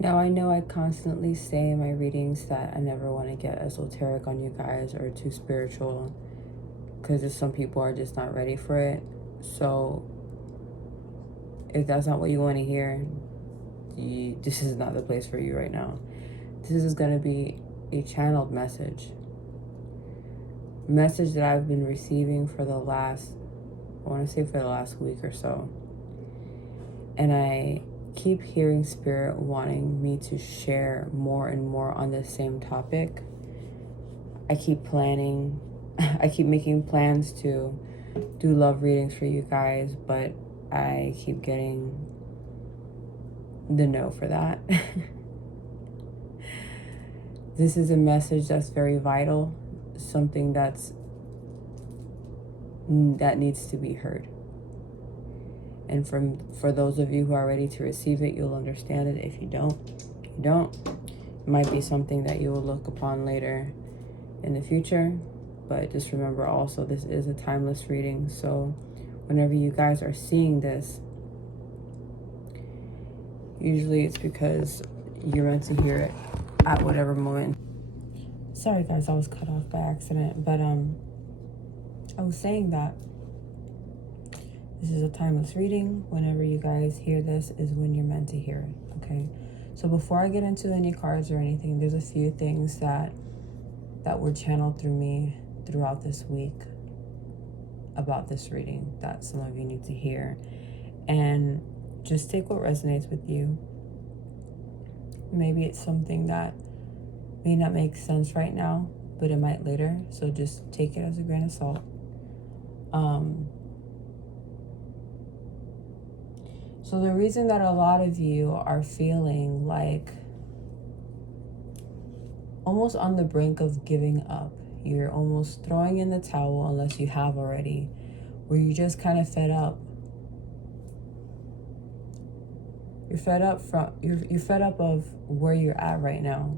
Now, I know I constantly say in my readings that I never want to get esoteric on you guys or too spiritual, because some people are just not ready for it. So if that's not what you want to hear, this is not the place for you right now. This is going to be a channeled message that I've been receiving for the last week or so. And I keep hearing Spirit wanting me to share more and more on this same topic. I keep making plans to do love readings for you guys, but I keep getting the no for that. This is a message that's very vital, something that needs to be heard. And for those of you who are ready to receive it, you'll understand it. If you don't, you don't. It might be something that you will look upon later in the future. But just remember also, this is a timeless reading. So whenever you guys are seeing this, usually it's because you're meant to hear it at whatever moment. Sorry guys, I was cut off by accident. But I was saying that this is a timeless reading. Whenever you guys hear this is when you're meant to hear it, okay? So before I get into any cards or anything, there's a few things that were channeled through me throughout this week about this reading that some of you need to hear. And just take what resonates with you. Maybe it's something that may not make sense right now, but it might later. So just take it as a grain of salt. So the reason that a lot of you are feeling like almost on the brink of giving up, you're almost throwing in the towel unless you have already, where you just kind of fed up. You're fed up of where you're at right now,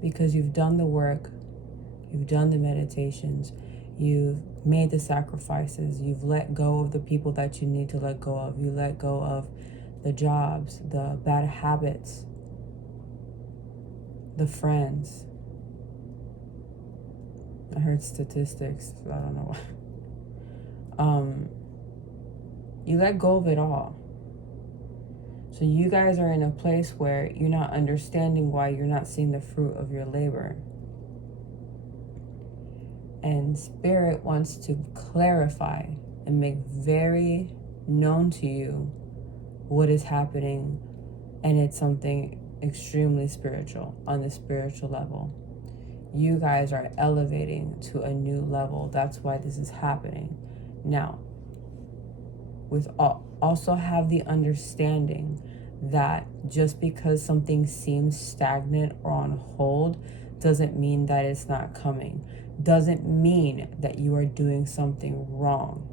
because you've done the work, you've done the meditations, you've made the sacrifices, you've let go of the people that you need to let go of, you let go of the jobs, the bad habits, the friends. I heard statistics, I don't know why. You let go of it all. So you guys are in a place where you're not understanding why you're not seeing the fruit of your labor. And Spirit wants to clarify and make very known to you what is happening. And it's something extremely spiritual, on the spiritual level. You guys are elevating to a new level. That's why this is happening. Now, also have the understanding that just because something seems stagnant or on hold doesn't mean that it's not coming. Doesn't mean that you are doing something wrong.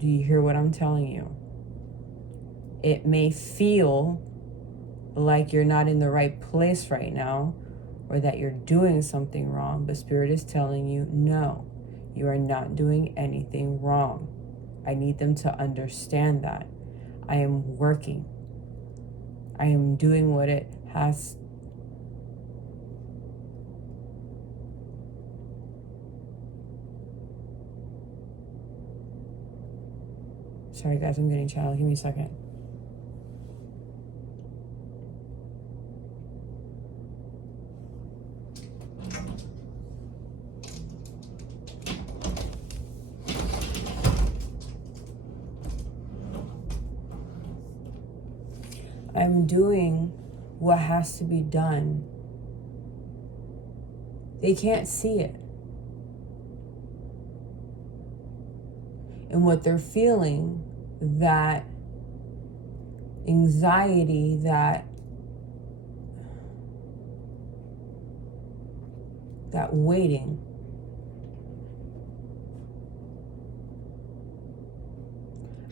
Do you hear what I'm telling you? It may feel like you're not in the right place right now, or that you're doing something wrong, but Spirit is telling you, no, you are not doing anything wrong. I need them to understand that. I am working. I am doing what it has. Sorry guys, I'm getting channeled. Give me a second. I'm doing what has to be done. They can't see it. And what they're feeling, that anxiety, that waiting,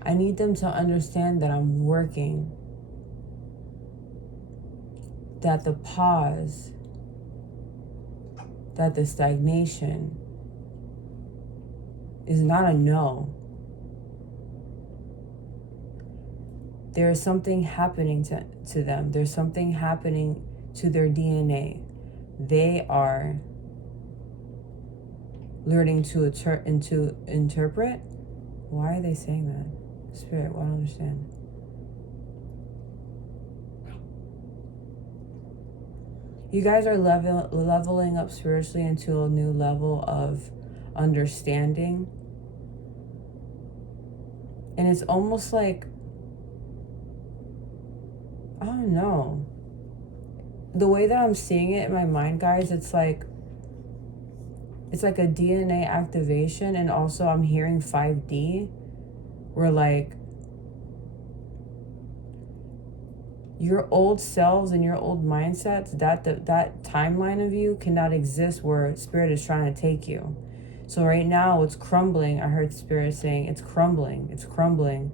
I need them to understand that I'm working, that the pause, that the stagnation is not a no. There is something happening to them. There's something happening to their DNA. They are learning to interpret. Why are they saying that? Spirit, well, I don't understand. You guys are leveling up spiritually into a new level of understanding. And it's almost like, I don't know. The way that I'm seeing it in my mind, guys, it's like a DNA activation. And also I'm hearing 5D, where like your old selves and your old mindsets, that timeline of you cannot exist where Spirit is trying to take you. So right now it's crumbling. I heard Spirit saying it's crumbling. It's crumbling.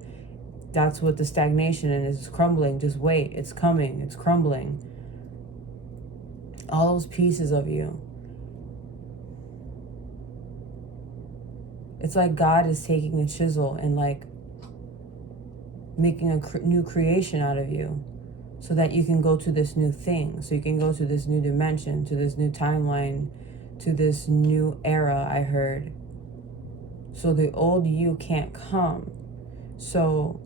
That's what the stagnation is. It's crumbling. Just wait. It's coming. It's crumbling. All those pieces of you. It's like God is taking a chisel and like making a new creation out of you, so that you can go to this new thing. So you can go to this new dimension, to this new timeline, to this new era, I heard. So the old you can't come. So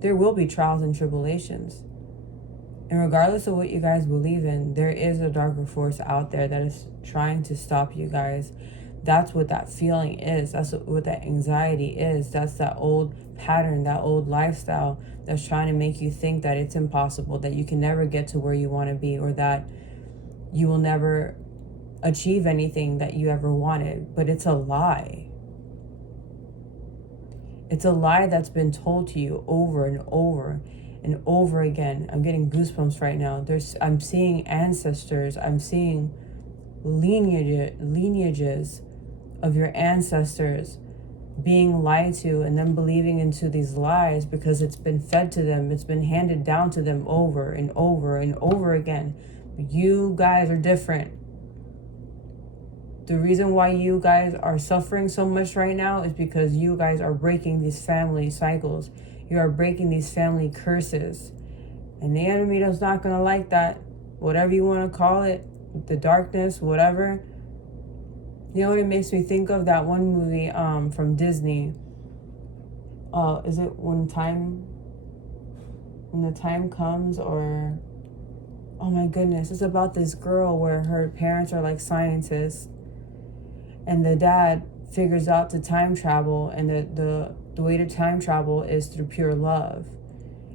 there will be trials and tribulations. And regardless of what you guys believe in, there is a darker force out there that is trying to stop you guys. That's what that feeling is. That's what that anxiety is. That's that old pattern, that old lifestyle that's trying to make you think that it's impossible, that you can never get to where you want to be, or that you will never achieve anything that you ever wanted. But it's a lie. It's a lie that's been told to you over and over and over again. I'm getting goosebumps right now. I'm seeing ancestors. I'm seeing lineages of your ancestors being lied to, and then believing into these lies because it's been fed to them. It's been handed down to them over and over and over again. You guys are different. The reason why you guys are suffering so much right now is because you guys are breaking these family cycles. You are breaking these family curses. And the enemy is not going to like that. Whatever you want to call it, the darkness, whatever. You know what it makes me think of? That one movie from Disney. Is it When the Time Comes? Or, oh my goodness, it's about this girl where her parents are like scientists, and the dad figures out to time travel, and the way to time travel is through pure love.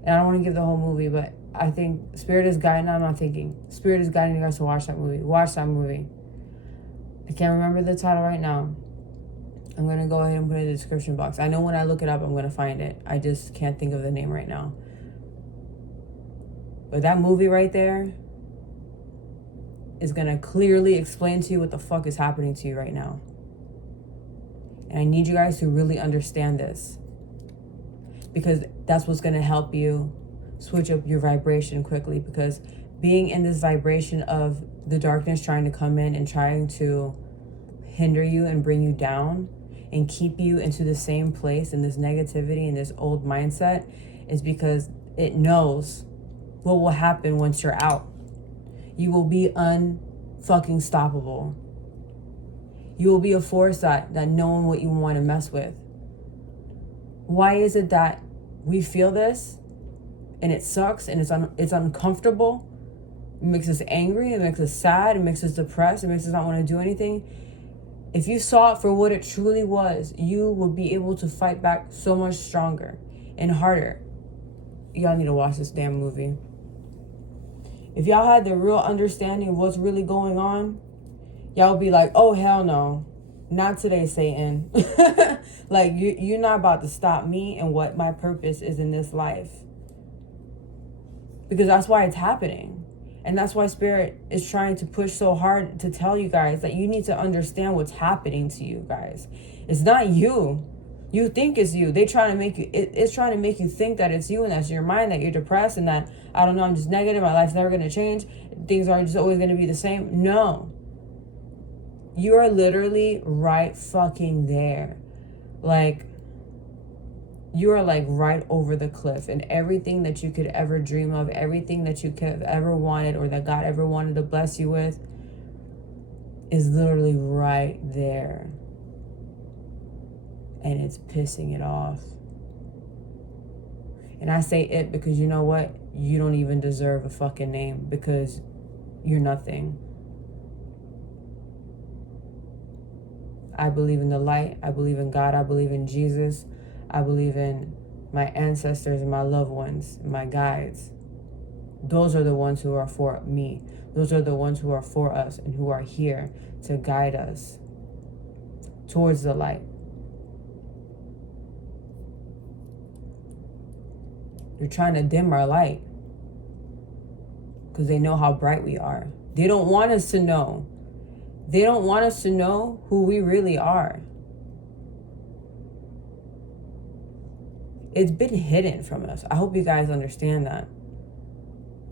And I don't want to give the whole movie, but I think Spirit is guiding. I'm not thinking. Spirit is guiding you guys to watch that movie. Watch that movie. I can't remember the title right now. I'm going to go ahead and put it in the description box. I know when I look it up, I'm going to find it. I just can't think of the name right now. But that movie right there is going to clearly explain to you what the fuck is happening to you right now. And I need you guys to really understand this, because that's what's going to help you switch up your vibration quickly. Because being in this vibration of the darkness trying to come in and trying to hinder you and bring you down and keep you into the same place in this negativity and this old mindset is because it knows what will happen once you're out. You will be unfucking stoppable. You will be a force that no one would even want to mess with. Why is it that we feel this and it sucks and it's uncomfortable? It makes us angry, it makes us sad, it makes us depressed, it makes us not want to do anything. If you saw it for what it truly was, you would be able to fight back so much stronger and harder. Y'all need to watch this damn movie. If y'all had the real understanding of what's really going on, y'all would be like, oh, hell no. Not today, Satan. Like, you're not about to stop me and what my purpose is in this life. Because that's why it's happening. And that's why Spirit is trying to push so hard to tell you guys that you need to understand what's happening to you guys. It's not you. You think it's you. They trying to make you, it's trying to make you think that it's you and that's your mind, that you're depressed and that, I don't know, I'm just negative, my life's never going to change, things are just always going to be the same. No. You are literally right fucking there. Like, You are like right over the cliff, and everything that you could ever dream of, everything that you could have ever wanted or that God ever wanted to bless you with is literally right there. And it's pissing it off. And I say it because you know what? You don't even deserve a fucking name because you're nothing. I believe in the light. I believe in God. I believe in Jesus. I believe in my ancestors and my loved ones, my guides. Those are the ones who are for me. Those are the ones who are for us and who are here to guide us towards the light. They're trying to dim our light because they know how bright we are. They don't want us to know. They don't want us to know who we really are. It's been hidden from us. I hope you guys understand that.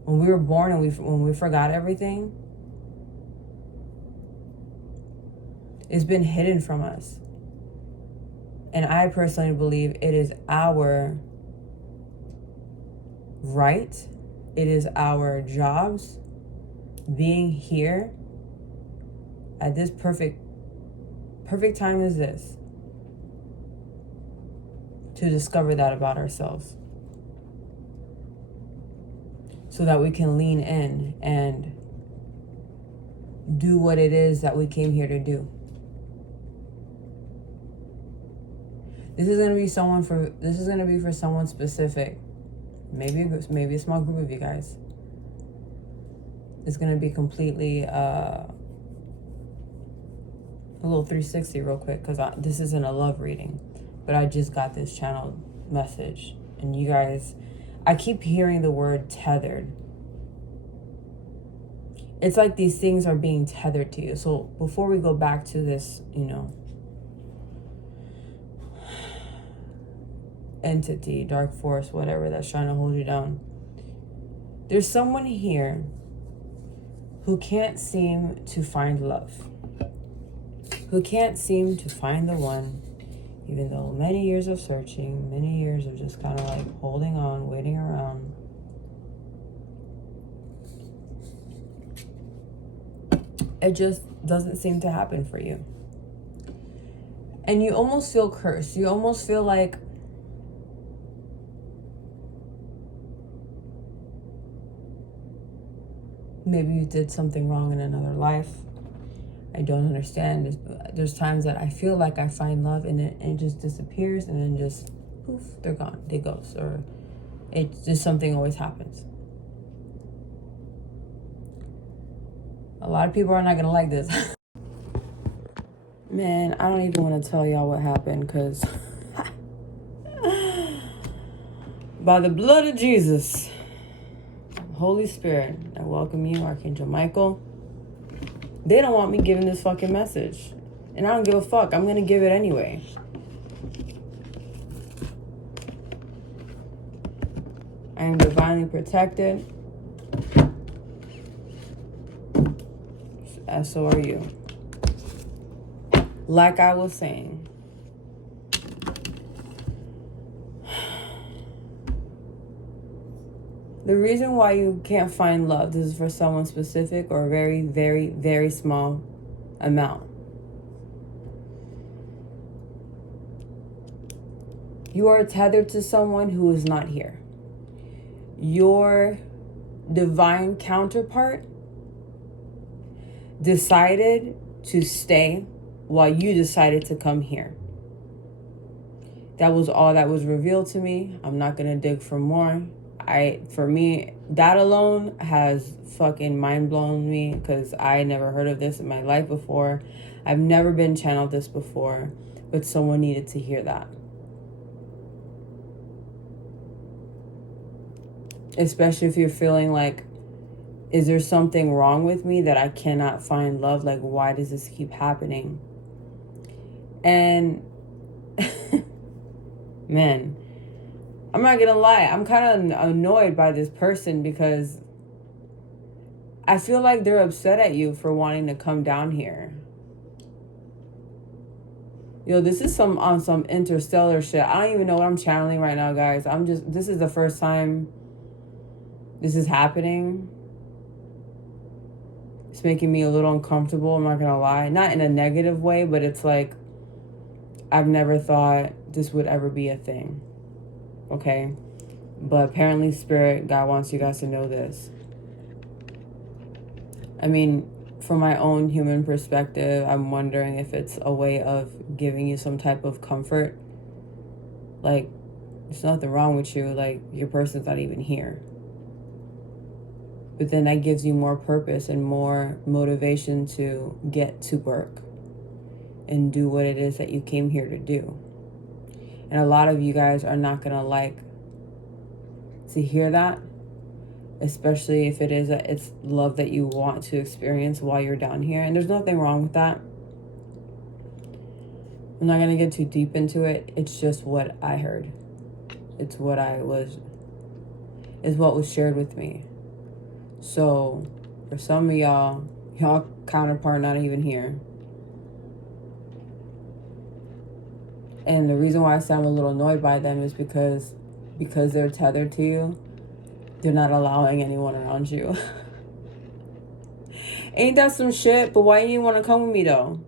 When we were born and when we forgot everything, it's been hidden from us. And I personally believe it is our right, it is our jobs being here at this perfect time as this to discover that about ourselves, so that we can lean in and do what it is that we came here to do. This is going to be for someone specific. Maybe a small group of you guys. It's going to be completely a little 360 real quick, because this isn't a love reading, but I just got this channeled message. And you guys, I keep hearing the word tethered. It's like these things are being tethered to you. So before we go back to this, entity, dark force, whatever, that's trying to hold you down, there's someone here who can't seem to find love, who can't seem to find the one, even though many years of searching, many years of just kind of like holding on, waiting around. It just doesn't seem to happen for you. And you almost feel cursed. You almost feel like maybe you did something wrong in another life. I don't understand. There's times that I feel like I find love and it just disappears, and then just poof, they're gone. They ghost, or it's just something always happens. A lot of people are not gonna like this. Man, I don't even want to tell y'all what happened, because by the blood of Jesus, Holy Spirit, I welcome you, Archangel Michael. They don't want me giving this fucking message. And I don't give a fuck. I'm going to give it anyway. I am divinely protected. As so are you. Like I was saying, the reason why you can't find love, this is for someone specific or a very, very, very small amount. You are tethered to someone who is not here. Your divine counterpart decided to stay while you decided to come here. That was all that was revealed to me. I'm not going to dig for more. For me, that alone has fucking mind blown me, because I never heard of this in my life before. I've never been channeled this before, but someone needed to hear that. Especially if you're feeling like, is there something wrong with me that I cannot find love? Like, why does this keep happening? And man, I'm not gonna lie, I'm kind of annoyed by this person, because I feel like they're upset at you for wanting to come down here. Yo, this is on some interstellar shit. I don't even know what I'm channeling right now, guys. This is the first time this is happening. It's making me a little uncomfortable, I'm not gonna lie. Not in a negative way, but it's like, I've never thought this would ever be a thing. Okay? But apparently Spirit, God wants you guys to know this. I mean, from my own human perspective, I'm wondering if it's a way of giving you some type of comfort. Like, there's nothing wrong with you. Like, your person's not even here. But then that gives you more purpose and more motivation to get to work and do what it is that you came here to do. And a lot of you guys are not going to like to hear that, especially if it's love that you want to experience while you're down here. And there's nothing wrong with that. I'm not going to get too deep into it. It's just what I heard. It's what was shared with me. So for some of y'all counterpart not even here. And the reason why I say I'm a little annoyed by them is because they're tethered to you, they're not allowing anyone around you. Ain't that some shit? But why you want to come with me though?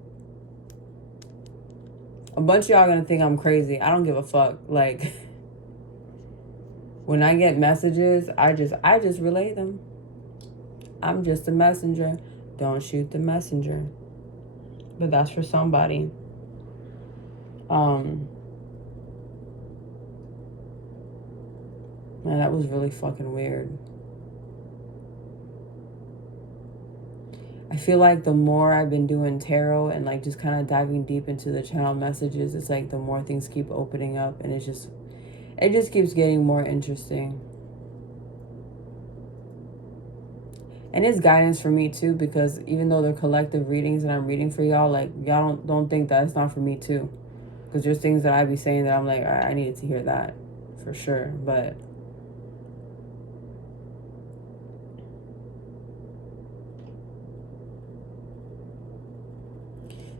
A bunch of y'all gonna think I'm crazy. I don't give a fuck. Like, when I get messages, I just relay them. I'm just a messenger. Don't shoot the messenger. But that's for somebody. Man, that was really fucking weird. I feel like the more I've been doing tarot and like just kind of diving deep into the channel messages, it's like the more things keep opening up, and it just keeps getting more interesting. And it's guidance for me too, because even though they're collective readings and I'm reading for y'all, like, y'all don't think that it's not for me too. Because there's things that I be saying that I'm like, all right, I needed to hear that for sure. But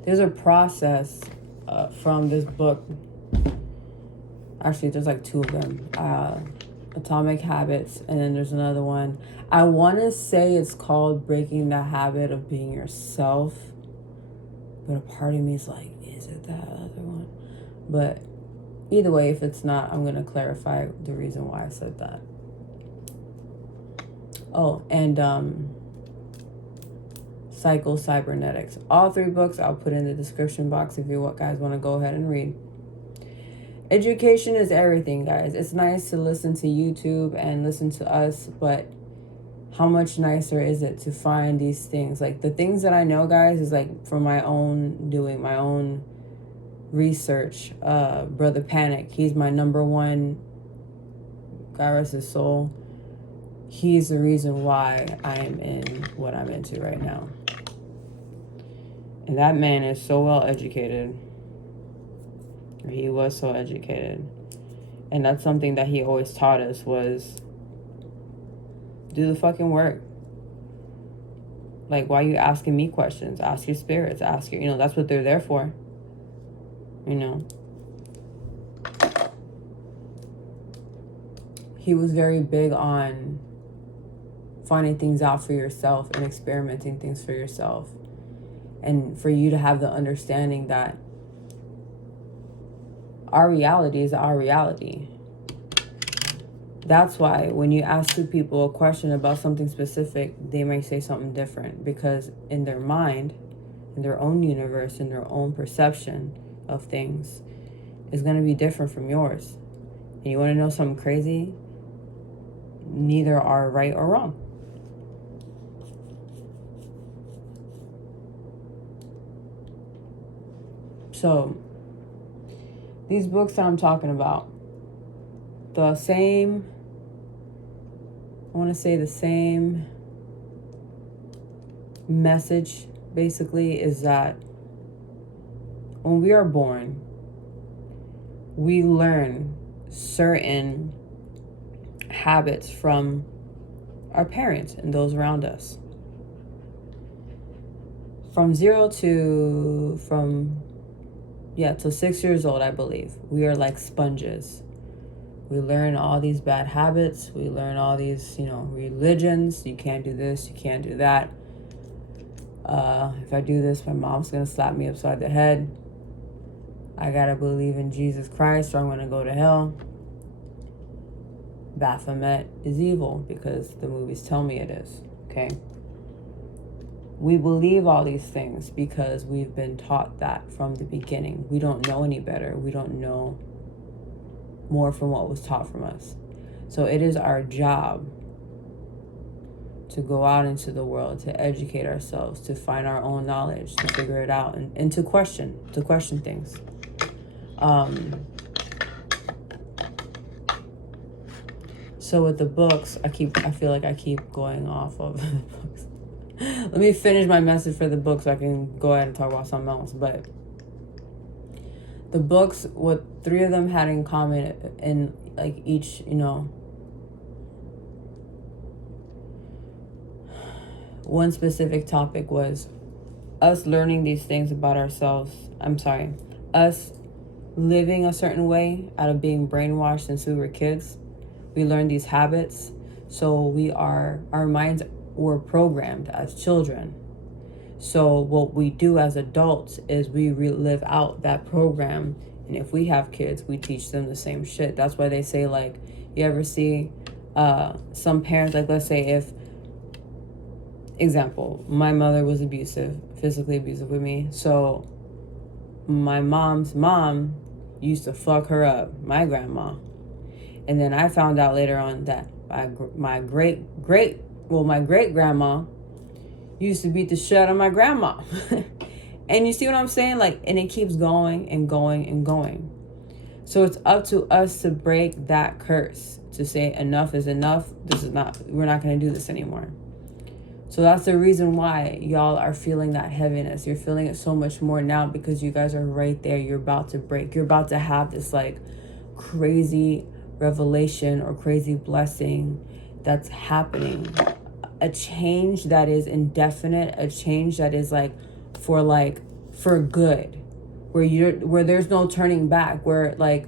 there's a process from this book. Actually, there's like two of them. Atomic Habits, and then there's another one. I want to say it's called Breaking the Habit of Being Yourself, but a part of me is like, is it that other one? But either way, if it's not, I'm going to clarify the reason why I said that. Oh, and Cybernetics. All three books I'll put in the description box if you guys want to go ahead and read. Education is everything, guys. It's nice to listen to YouTube and listen to us, but how much nicer is it to find these things? Like, the things that I know, guys, is like from my own doing, my own research. Brother Panic, he's my number one, God rest his soul. He's the reason why I am in what I'm into right now. And that man is so well educated. He was so educated. And that's something that he always taught us, was do the fucking work. Like, why are you asking me questions? Ask your spirits. Ask your, that's what they're there for. He was very big on finding things out for yourself and experimenting things for yourself. And for you to have the understanding that our reality is our reality. That's why when you ask two people a question about something specific, they may say something different, because in their mind, in their own universe, in their own perception of things, is going to be different from yours. And you want to know something crazy? Neither are right or wrong. So, these books that I'm talking about, the same message basically is that when we are born, we learn certain habits from our parents and those around us. From Yeah, till 6 years old, I believe. We are like sponges. We learn all these bad habits. We learn all these, religions. You can't do this. You can't do that. If I do this, my mom's going to slap me upside the head. I got to believe in Jesus Christ or I'm going to go to hell. Baphomet is evil because the movies tell me it is. Okay? We believe all these things because we've been taught that from the beginning. We don't know any better. We don't know more from what was taught from us. So it is our job to go out into the world, to educate ourselves, to find our own knowledge, to figure it out, and to question things. So with the books, I feel like I keep going off of the books. Let me finish my message for the book so I can go ahead and talk about something else. But the books, what 3 of them had in common in like each, one specific topic was us learning these things about ourselves. Us living a certain way out of being brainwashed since we were kids. We learned these habits. So our minds were programmed as children. So what we do as adults is we relive out that program. And if we have kids, we teach them the same shit. That's why they say, like, you ever see some parents, like, let's say if, example, my mother was physically abusive with me. So my mom's mom used to fuck her up, my grandma. And then I found out later on that my great grandma used to beat the shit out of my grandma. And you see what I'm saying? Like, and it keeps going and going and going. So it's up to us to break that curse, to say enough is enough. We're not going to do this anymore. So that's the reason why y'all are feeling that heaviness. You're feeling it so much more now because you guys are right there. You're about to break. You're about to have this like crazy revelation or crazy blessing that's happening. A change that is indefinite, a change that is like for good, where there's no turning back, where like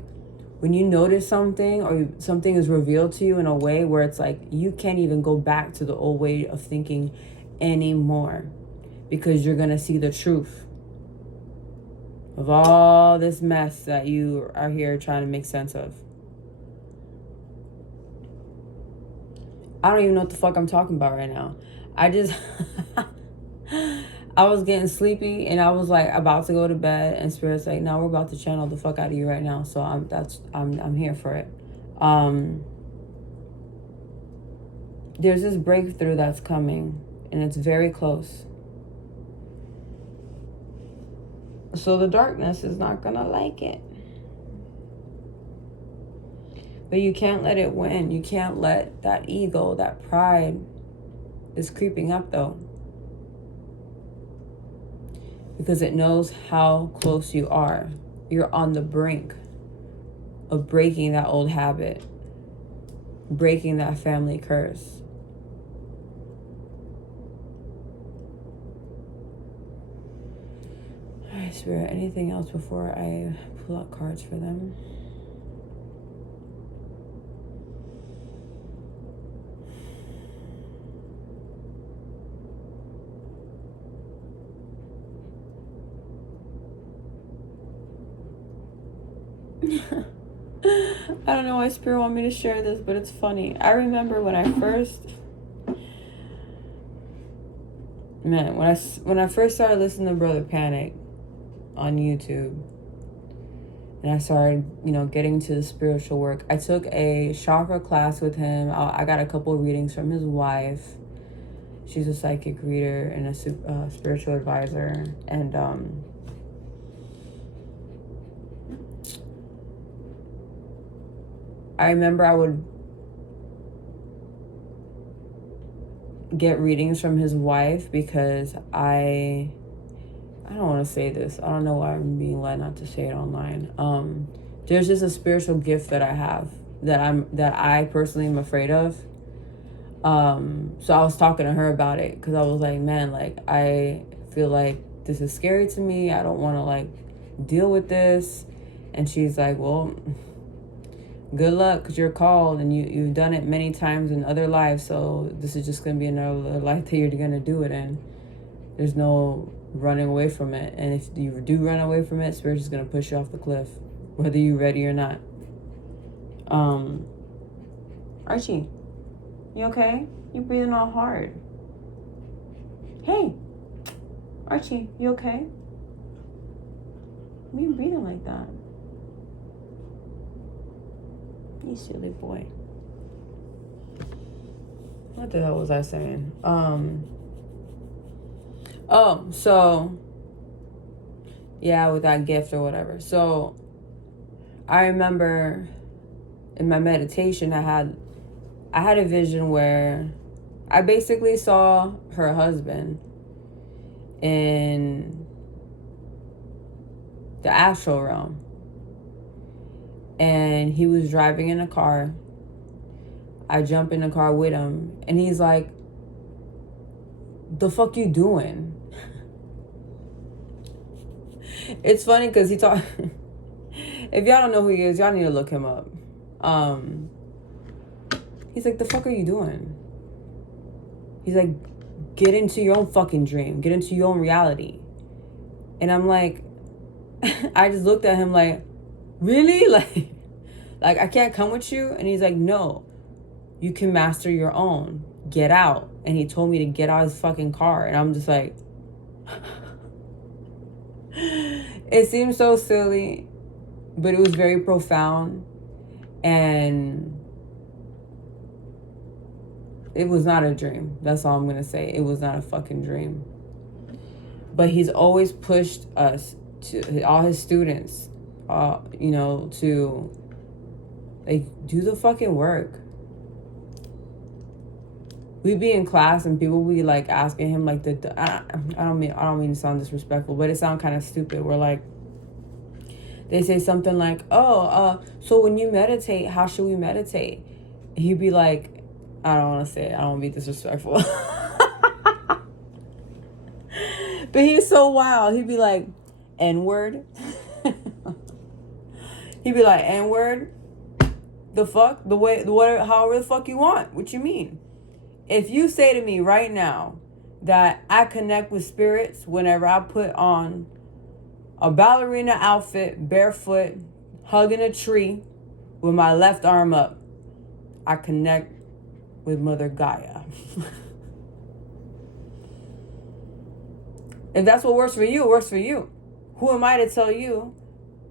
when you notice something or something is revealed to you in a way where it's like you can't even go back to the old way of thinking anymore, because you're gonna see the truth of all this mess that you are here trying to make sense of. I don't even know what the fuck I'm talking about right now. I was getting sleepy and I was like about to go to bed, and Spirit's like, no, we're about to channel the fuck out of you right now. So I'm here for it. There's this breakthrough that's coming and it's very close. So the darkness is not gonna like it. But you can't let it win. You can't let that ego, that pride is creeping up though. Because it knows how close you are. You're on the brink of breaking that old habit, breaking that family curse. All right, Spirit, anything else before I pull out cards for them? I don't know why Spirit want me to share this, but it's funny. I remember when I first started listening to Brother Panic on YouTube, and I started, getting to the spiritual work. I took a chakra class with him. I got a couple of readings from his wife. She's a psychic reader and a spiritual advisor, and I remember I would get readings from his wife because I don't want to say this. I don't know why I'm being led not to say it online. There's just a spiritual gift that I have that I personally am afraid of. So I was talking to her about it because I was like, man, like I feel like this is scary to me. I don't want to like deal with this. And she's like, well, good luck, because you're called and you've done it many times in other lives. So this is just going to be another life that you're going to do it in. There's no running away from it. And if you do run away from it, Spirit's just going to push you off the cliff, whether you're ready or not. Archie, you okay? You're breathing all hard. Hey, Archie, you okay? Why are you breathing like that? You silly boy. What the hell was I saying? So yeah, with that gift or whatever. So I remember in my meditation I had a vision where I basically saw her husband in the astral realm. And he was driving in a car. I jump in the car with him. And he's like, the fuck you doing? It's funny because he talk. If y'all don't know who he is, y'all need to look him up. He's like, the fuck are you doing? He's like, get into your own fucking dream. Get into your own reality. And I'm like, I just looked at him like, really? Like I can't come with you? And he's like, no, you can master your own. Get out. And he told me to get out of his fucking car. And I'm just like, it seems so silly, but it was very profound. And it was not a dream. That's all I'm going to say. It was not a fucking dream. But he's always pushed us, to all his students, to like do the fucking work. We'd be in class and people would be like asking him like I don't mean to sound disrespectful, but it sounds kind of stupid. We're like, they say something like, so when you meditate, how should we meditate? He'd be like, I don't want to say it. I don't want to be disrespectful. But he's so wild. He'd be like, N-word. He'd be like, N-word? The fuck? However the fuck you want. What you mean? If you say to me right now that I connect with spirits whenever I put on a ballerina outfit, barefoot, hugging a tree with my left arm up, I connect with Mother Gaia. If that's what works for you, it works for you. Who am I to tell you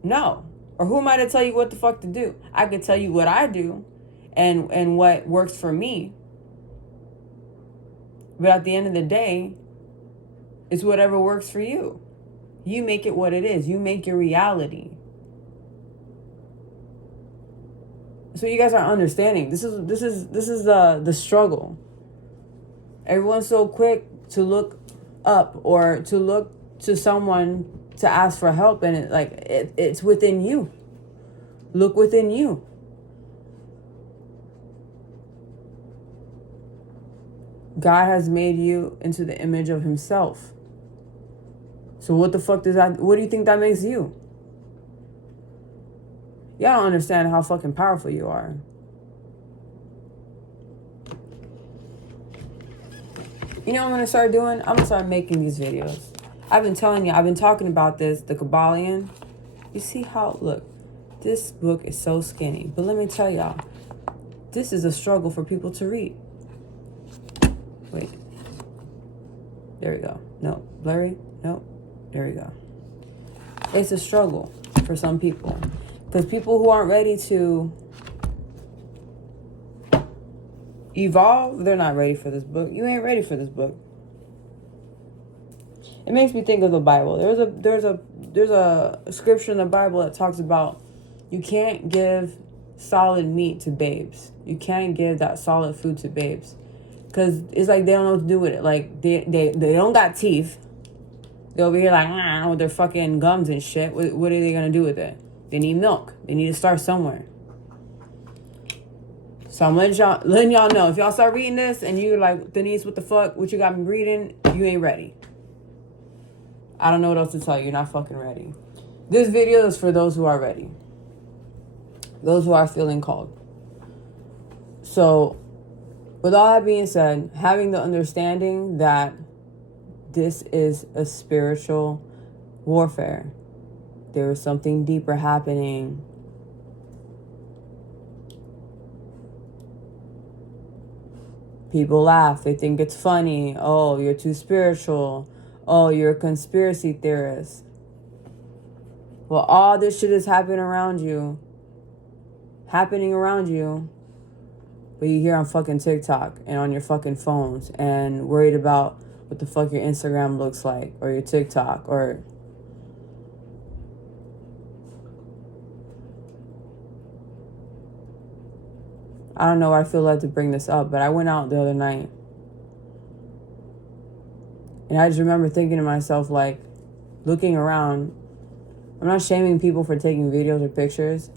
no? Or who am I to tell you what the fuck to do? I can tell you what I do and what works for me. But at the end of the day, it's whatever works for you. You make it what it is. You make your reality. So you guys are understanding. This is the struggle. Everyone's so quick to look up or to look to someone to ask for help, and it's within you. Look within you. God has made you into the image of himself. So what the fuck what do you think that makes you? Y'all don't understand how fucking powerful you are. You know what I'm going to start doing? I'm going to start making these videos. I've been telling you, I've been talking about this, the Kybalion. You see how, look, this book is so skinny. But let me tell y'all, this is a struggle for people to read. Wait. There we go. No. Blurry? No. There we go. It's a struggle for some people. Because people who aren't ready to evolve, they're not ready for this book. You ain't ready for this book. It makes me think of the Bible. There's a scripture in the Bible that talks about you can't give solid meat to babes. You can't give that solid food to babes. Because it's like they don't know what to do with it. Like, they don't got teeth. They'll be here like, with their fucking gums and shit. What are they going to do with it? They need milk. They need to start somewhere. So I'm letting y'all know. If y'all start reading this and you're like, Denise, what the fuck? What you got me reading? You ain't ready. I don't know what else to tell you. You're not fucking ready. This video is for those who are ready. Those who are feeling called. So, with all that being said, having the understanding that this is a spiritual warfare. There is something deeper happening. People laugh. They think it's funny. Oh, you're too spiritual. Oh, you're a conspiracy theorist. Well, all this shit is happening around you. But you hear on fucking TikTok and on your fucking phones and worried about what the fuck your Instagram looks like or your TikTok or... I don't know why I feel led to bring this up, but I went out the other night. And I just remember thinking to myself, like, looking around. I'm not shaming people for taking videos or pictures,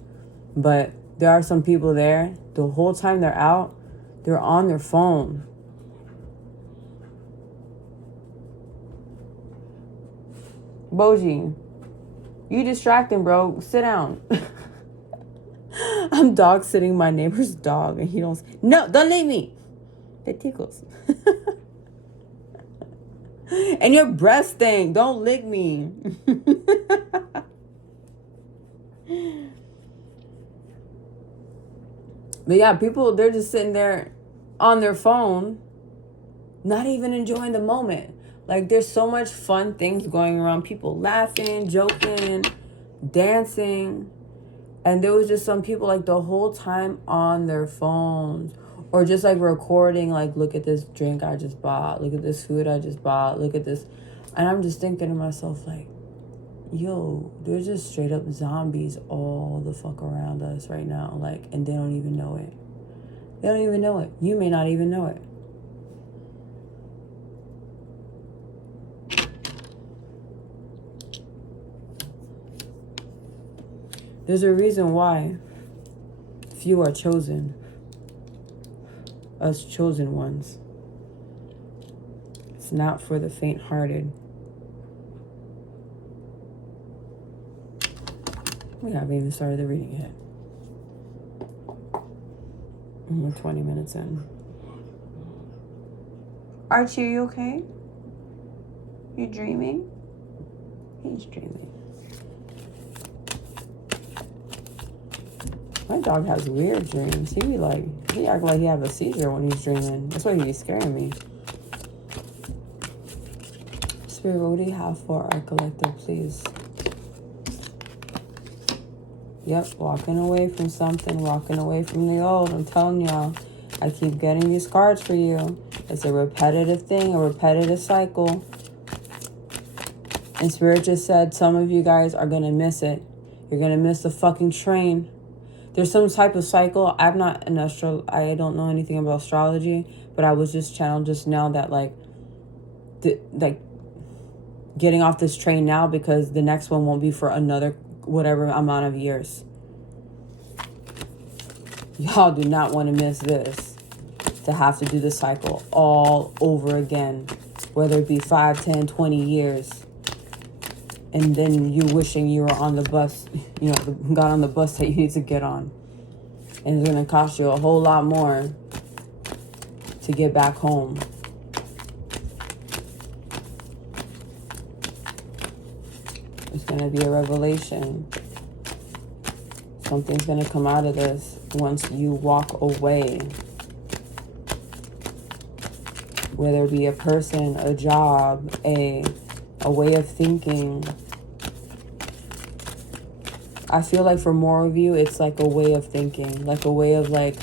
but there are some people there, the whole time they're out, they're on their phone. Boji, you distracting, bro. Sit down. I'm dog sitting my neighbor's dog and he don't... No, don't leave me. It tickles. And your breath stink. Don't lick me. But yeah, people, they're just sitting there on their phone, not even enjoying the moment. Like, there's so much fun things going around. People laughing, joking, dancing. And there was just some people, like, the whole time on their phones. Or just, like, recording, like, look at this drink I just bought. Look at this food I just bought. Look at this. And I'm just thinking to myself, like, yo, there's just straight up zombies all the fuck around us right now. Like, and they don't even know it. They don't even know it. You may not even know it. There's a reason why few are chosen. Us chosen ones. It's not for the faint-hearted. We haven't even started the reading yet. We're 20 minutes in. Archie, are you okay? You dreaming? He's dreaming. My dog has weird dreams. He act like he have a seizure when he's dreaming. That's why he's scaring me. Spirit, what do you have for our collective, please? Yep, walking away from something, walking away from the old. I'm telling y'all, I keep getting these cards for you. It's a repetitive thing, a repetitive cycle. And Spirit just said some of you guys are going to miss it. You're going to miss the fucking train. There's some type of cycle. I'm not an I don't know anything about astrology, but I was just channeled just now that like getting off this train now because the next one won't be for another whatever amount of years. Y'all do not want to miss this. To have to do the cycle all over again, whether it be 5, 10, 20 years. And then you wishing you were on the bus, got on the bus that you need to get on. And it's going to cost you a whole lot more to get back home. It's going to be a revelation. Something's going to come out of this once you walk away. Whether it be a person, a job, a way of thinking. I feel like for more of you, it's like a way of thinking, like a way of like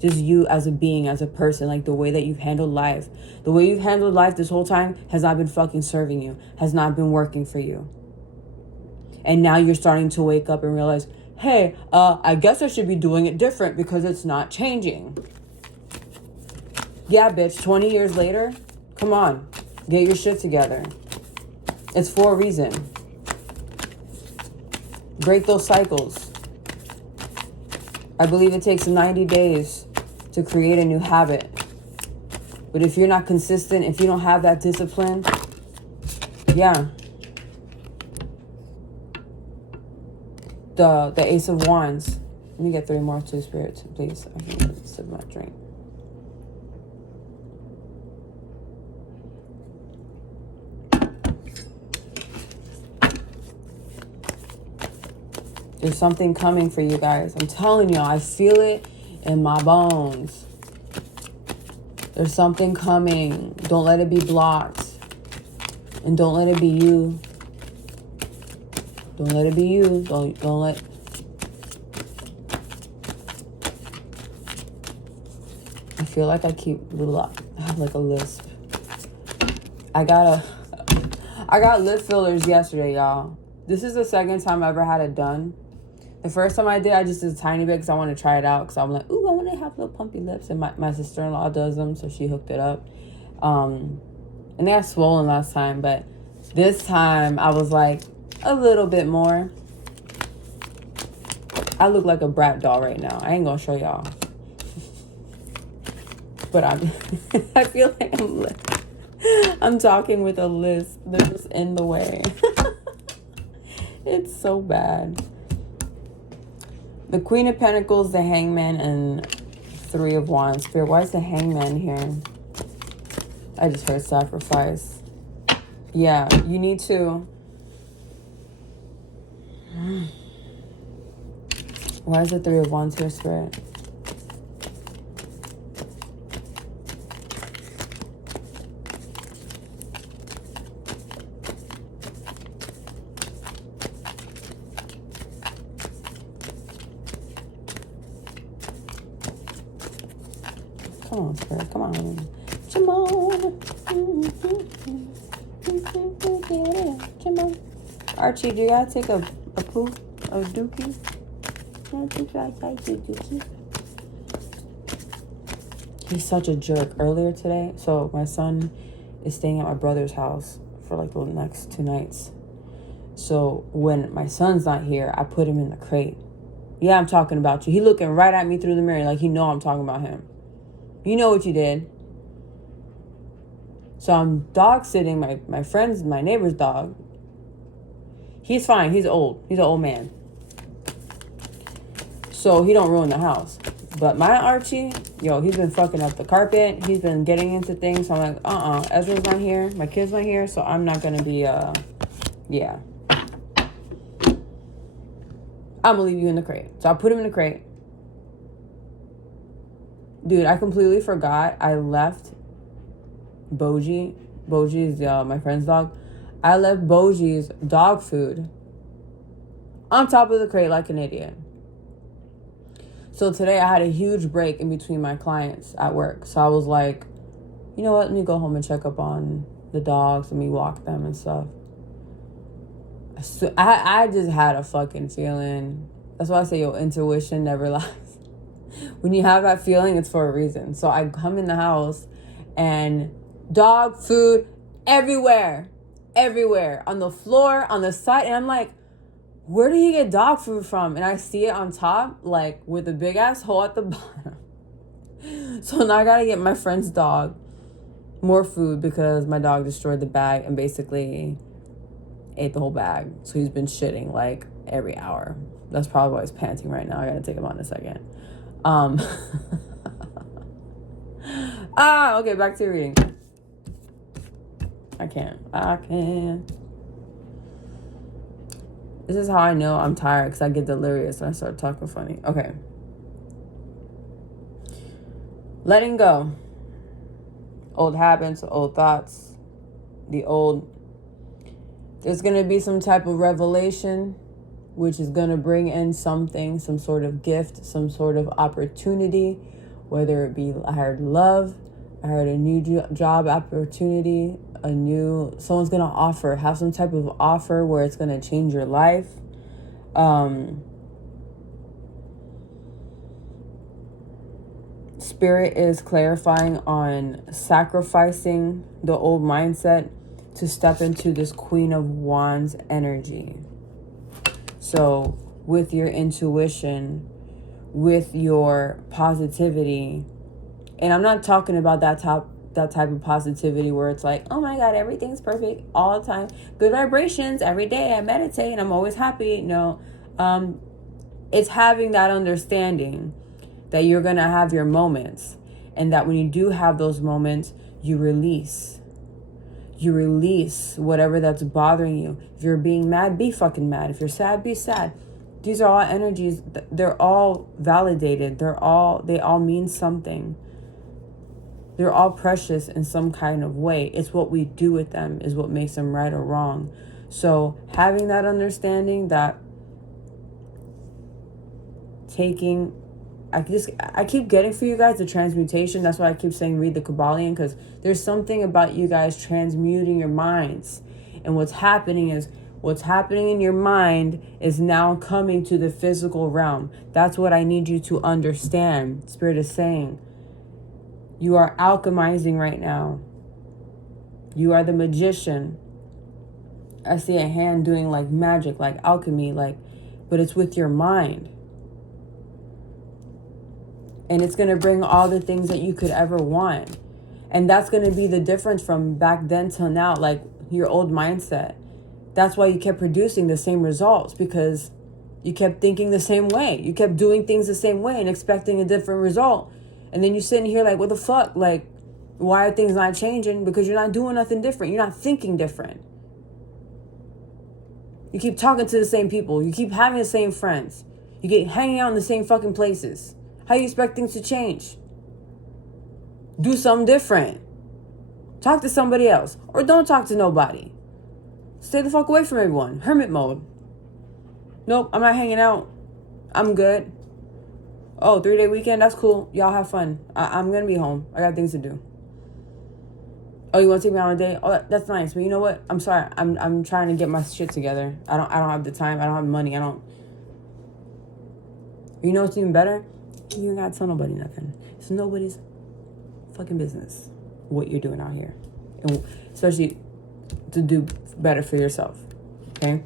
just you as a being, as a person, like the way that you've handled life. The way you've handled life this whole time has not been fucking serving you, has not been working for you. And now you're starting to wake up and realize, hey, I guess I should be doing it different because it's not changing. Yeah, bitch, 20 years later, come on, get your shit together. It's for a reason. Break those cycles. I believe it takes 90 days to create a new habit. But if you're not consistent, if you don't have that discipline, yeah. the Ace of Wands. Let me get 3 more too, Spirit, please. I can sip my drink. There's something coming for you guys. I'm telling y'all, I feel it in my bones. There's something coming. Don't let it be blocked. And don't let it be you. Don't let it be you. Don't let... I feel like I have like a lisp. I got lip fillers yesterday, y'all. This is the second time I ever had it done. The first time I did, I just did a tiny bit because I want to try it out. Because I'm like, ooh, I want to have little pumpy lips. And my sister-in-law does them, so she hooked it up. And they got swollen last time. But this time, I was like, a little bit more. I look like a brat doll right now. I ain't going to show y'all. But I feel like I'm talking with a lisp. They're just in the way. It's so bad. The Queen of Pentacles, the Hangman, and 3 of Wands. Spirit, why is the Hangman here? I just heard sacrifice. Yeah, you need to... Why is the 3 of Wands here, Spirit? Come on, Spirit. Come on. Come on. Come on. Archie, do you gotta take a poo? A dookie? He's such a jerk. Earlier today, so my son is staying at my brother's house for like the next 2 nights. So when my son's not here, I put him in the crate. Yeah, I'm talking about you. He looking right at me through the mirror like he know I'm talking about him. You know what you did. So I'm dog sitting my neighbor's dog. He's fine. He's old. He's an old man. So he don't ruin the house. But my Archie, yo, he's been fucking up the carpet. He's been getting into things. So I'm like, Ezra's not here. My kid's not here. So I'm not going to be, yeah. I'm going to leave you in the crate. So I put him in the crate. Dude, I completely forgot. I left Boji. Boji is my friend's dog. I left Boji's dog food on top of the crate like an idiot. So today I had a huge break in between my clients at work. So I was like, you know what? Let me go home and check up on the dogs. Let me walk them and stuff. So I just had a fucking feeling. That's why I say your intuition never lies. When you have that feeling, it's for a reason. So I come in the house and dog food everywhere. Everywhere. On the floor, on the side. And I'm like, where did he get dog food from? And I see it on top, like with a big ass hole at the bottom. So now I gotta get my friend's dog more food because my dog destroyed the bag and basically ate the whole bag. So he's been shitting like every hour. That's probably why he's panting right now. I gotta take him out in a second. Okay, back to your reading. I can't. This is how I know I'm tired, because I get delirious and I start talking funny. Okay. Letting go. Old habits, old thoughts, there's going to be some type of revelation, which is going to bring in something, some sort of gift, some sort of opportunity, whether it be, I heard love, I heard a new job opportunity, someone's going to have some type of offer where it's going to change your life. Spirit is clarifying on sacrificing the old mindset to step into this Queen of Wands energy. So with your intuition, with your positivity, and I'm not talking about that type of positivity where it's like, oh my God, everything's perfect all the time. Good vibrations every day. I meditate and I'm always happy. No, It's having that understanding that you're going to have your moments, and that when you do have those moments, you release. You release whatever that's bothering you. If you're being mad, be fucking mad. If you're sad, be sad. These are all energies. They're all validated. They all mean something. They're all precious in some kind of way. It's what we do with them is what makes them right or wrong. So having that understanding, that taking, I keep getting for you guys the transmutation. That's why I keep saying read the Kybalion, because there's something about you guys transmuting your minds. And what's happening in your mind is now coming to the physical realm. That's what I need you to understand. Spirit is saying, you are alchemizing right now. You are the magician. I see a hand doing like magic, like alchemy, but it's with your mind. And it's going to bring all the things that you could ever want. And that's going to be the difference from back then till now, like your old mindset. That's why you kept producing the same results, because you kept thinking the same way. You kept doing things the same way and expecting a different result. And then you're sitting here like, what the fuck? Like, why are things not changing? Because you're not doing nothing different. You're not thinking different. You keep talking to the same people. You keep having the same friends. You get hanging out in the same fucking places. How do you expect things to change? Do something different. Talk to somebody else. Or don't talk to nobody. Stay the fuck away from everyone. Hermit mode. Nope, I'm not hanging out. I'm good. Oh, 3-day weekend? That's cool. Y'all have fun. I'm going to be home. I got things to do. Oh, you want to take me on a date? Oh, that's nice. But you know what? I'm sorry. I'm trying to get my shit together. I don't have the time. I don't have money. You know what's even better? You ain't got to tell nobody nothing. It's nobody's fucking business what you're doing out here. And especially to do better for yourself. Okay?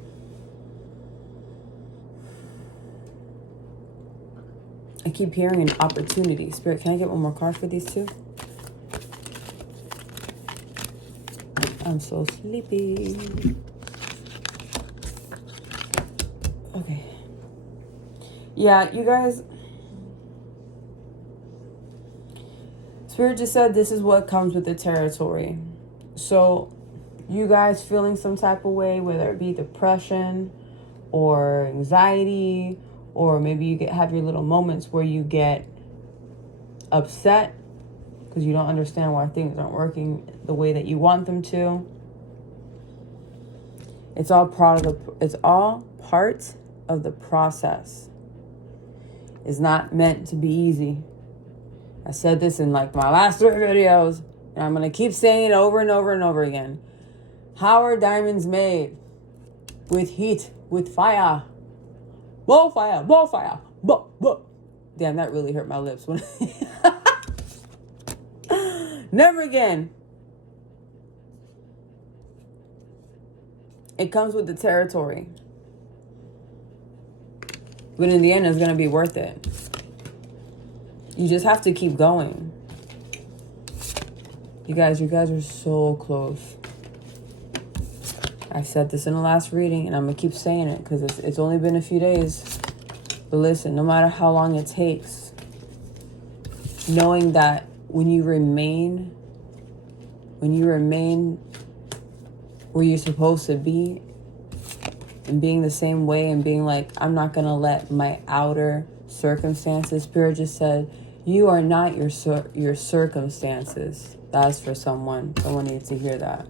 I keep hearing an opportunity. Spirit, can I get one more card for these two? I'm so sleepy. Okay. Yeah, you guys. Spirit just said this is what comes with the territory. So you guys feeling some type of way, whether it be depression or anxiety, or maybe you have your little moments where you get upset because you don't understand why things aren't working the way that you want them to. It's all part of the process. It's not meant to be easy. I said this in like my last 3 videos, and I'm going to keep saying it over and over and over again. How are diamonds made? With heat, with fire. Whoa, fire, whoa, fire, whoa, whoa. Damn, that really hurt my lips. Never again. It comes with the territory. But in the end, it's going to be worth it. You just have to keep going. You guys are so close. I said this in the last reading, and I'm going to keep saying it because it's only been a few days. But listen, no matter how long it takes, knowing that when you remain where you're supposed to be, and being the same way, and being like, I'm not going to let my outer circumstances, Spirit just said, you are not your circumstances. That's for someone. Someone needs to hear that.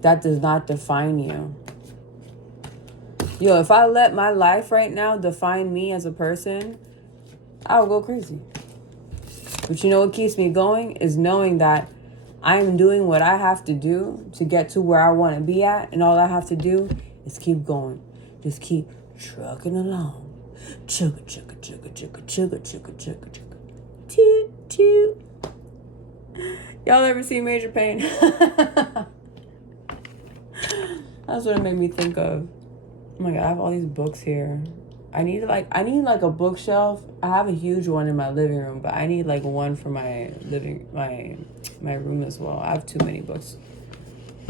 That does not define you. Yo, if I let my life right now define me as a person, I would go crazy. But you know what keeps me going is knowing that I am doing what I have to do to get to where I want to be at. And all I have to do is keep going. Just keep trucking along. Chugga, chugga, chugga, chugga, chugga, chugga, chugga, chugga. Toot, toot. Y'all ever see Major Pain? That's what it made me think of. Oh my God, I have all these books here. I need like a bookshelf. I have a huge one in my living room, but I need like one for my room as well. I have too many books.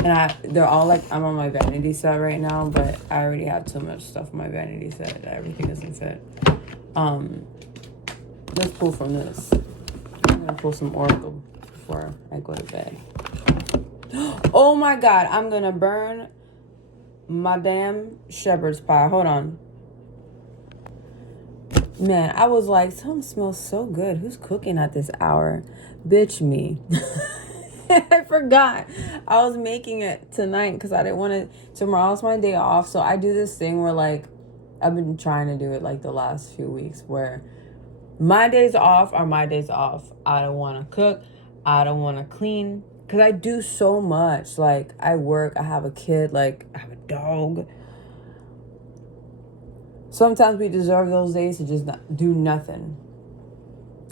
And they're all like, I'm on my vanity set right now, but I already have too much stuff on my vanity set that everything doesn't fit. Let's pull from this. I'm gonna pull some oracle before I go to bed. Oh my God, I'm gonna burn my damn shepherd's pie. Hold on. Man, I was like, something smells so good. Who's cooking at this hour? Bitch, me. I forgot. I was making it tonight because I didn't want to. Tomorrow's my day off. So I do this thing where, like, I've been trying to do it like the last few weeks where my days off are my days off. I don't want to cook. I don't want to clean because I do so much. Like, I work. I have a kid. Like, I have a dog. Sometimes we deserve those days to just do nothing.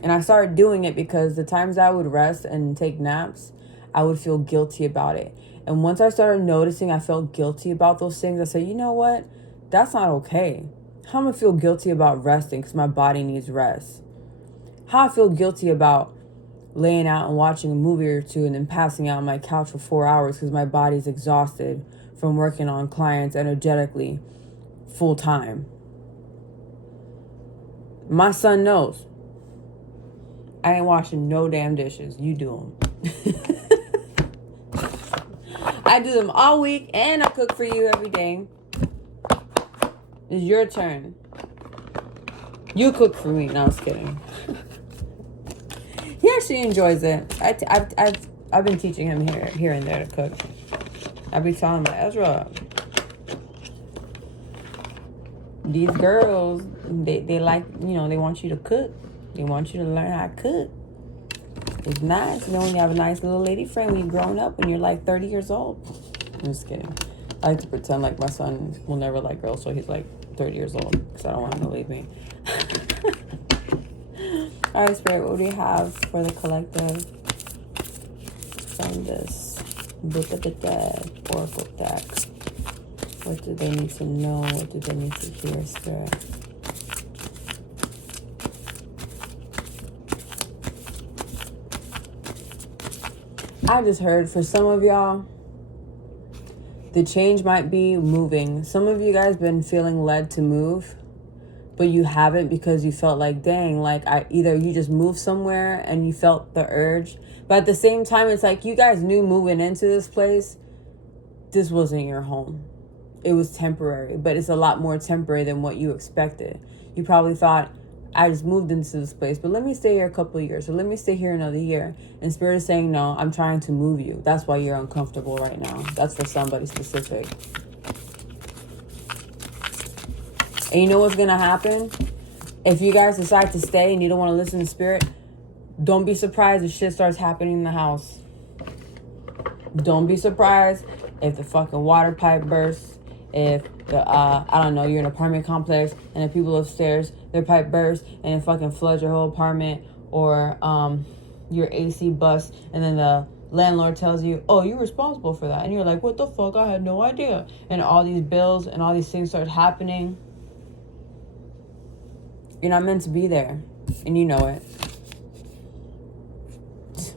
And I started doing it because the times I would rest and take naps, I would feel guilty about it. And once I started noticing I felt guilty about those things, I said, you know what? That's not okay. How am I feel guilty about resting because my body needs rest? How I feel guilty about laying out and watching a movie or two and then passing out on my couch for 4 hours because my body's exhausted from working on clients energetically full time. My son knows. I ain't washing no damn dishes. You do them. I do them all week and I cook for you every day. It's your turn. You cook for me. No, I was kidding. He actually enjoys it. I've been teaching him here and there to cook. I be telling him, Ezra, these girls, they like, they want you to cook. They want you to learn how to cook. It's nice, when you have a nice little lady friend when you're grown up, when you're like 30 years old. I'm just kidding. I like to pretend like my son will never like girls, so he's like 30 years old because I don't want him to leave me. All right, Spirit, what do you have for the collective from this Book of the Dead Oracle deck? What do they need to know? What do they need to hear, Spirit? I just heard for some of y'all, the change might be moving. Some of you guys been feeling led to move, but you haven't because you felt like, dang, like either you just moved somewhere and you felt the urge. But at the same time, it's like you guys knew moving into this place, this wasn't your home. It was temporary, but it's a lot more temporary than what you expected. You probably thought, I just moved into this place, but let me stay here a couple of years, or let me stay here another year. And Spirit is saying, no, I'm trying to move you. That's why you're uncomfortable right now. That's for somebody specific. And you know what's going to happen? If you guys decide to stay and you don't want to listen to Spirit, don't be surprised if shit starts happening in the house. Don't be surprised if the fucking water pipe bursts. If the, I don't know, you're in an apartment complex and the people upstairs, their pipe bursts and it fucking floods your whole apartment, or your AC busts and then the landlord tells you, oh, you're responsible for that. And you're like, what the fuck? I had no idea. And all these bills and all these things start happening. You're not meant to be there. And you know it.